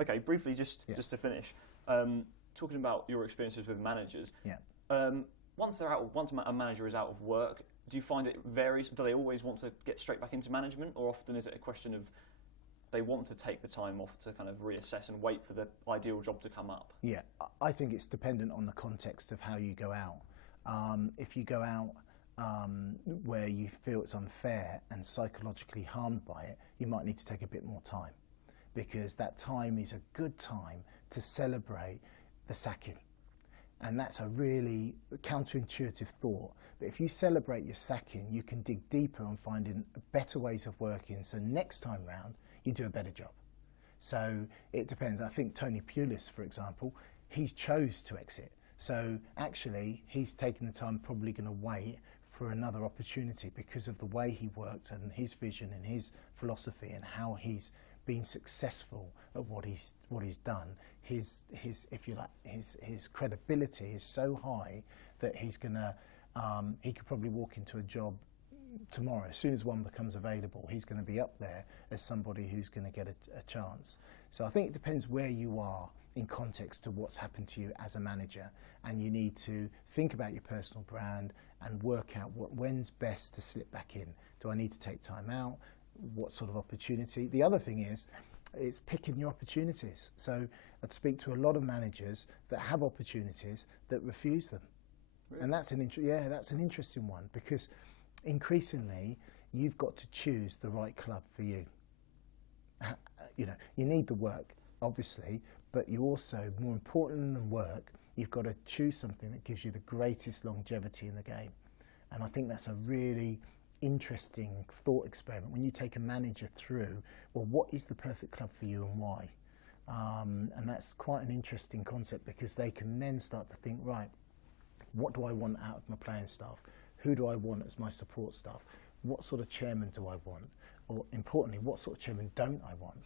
Okay, briefly, just to finish, talking about your experiences with managers. Yeah. Once a manager is out of work, do you find it varies? Do they always want to get straight back into management, or often is it a question of they want to take the time off to kind of reassess and wait for the ideal job to come up? Yeah, I think it's dependent on the context of how you go out. If you go out where you feel it's unfair and psychologically harmed by it, you might need to take a bit more time, because that time is a good time to celebrate the sacking. And that's a really counterintuitive thought. But if you celebrate your sacking, you can dig deeper on finding better ways of working. So next time round, you do a better job. So it depends. I think Tony Pulis, for example, he chose to exit. So actually, he's taken the time, probably going to wait for another opportunity because of the way he worked and his vision and his philosophy and how he's been successful at what he's done. His if you like, his credibility is so high that he's gonna he could probably walk into a job tomorrow. As soon as one becomes available, he's going to be up there as somebody who's going to get a chance. So I think it depends where you are in context to what's happened to you as a manager, and you need to think about your personal brand and work out when's best to slip back in. Do I need to take time out? What sort of opportunity? The other thing is, it's picking your opportunities. So I'd speak to a lot of managers that have opportunities that refuse them. Really? And that's an interesting one, because increasingly you've got to choose the right club for you. You know, you need the work, obviously, but you also, more important than work, you've got to choose something that gives you the greatest longevity in the game. And I think that's a really interesting thought experiment when you take a manager through, well, what is the perfect club for you and why? And that's quite an interesting concept, because they can then start to think, right, what do I want out of my playing staff? Who do I want as my support staff? What sort of chairman do I want? Or importantly, what sort of chairman don't I want?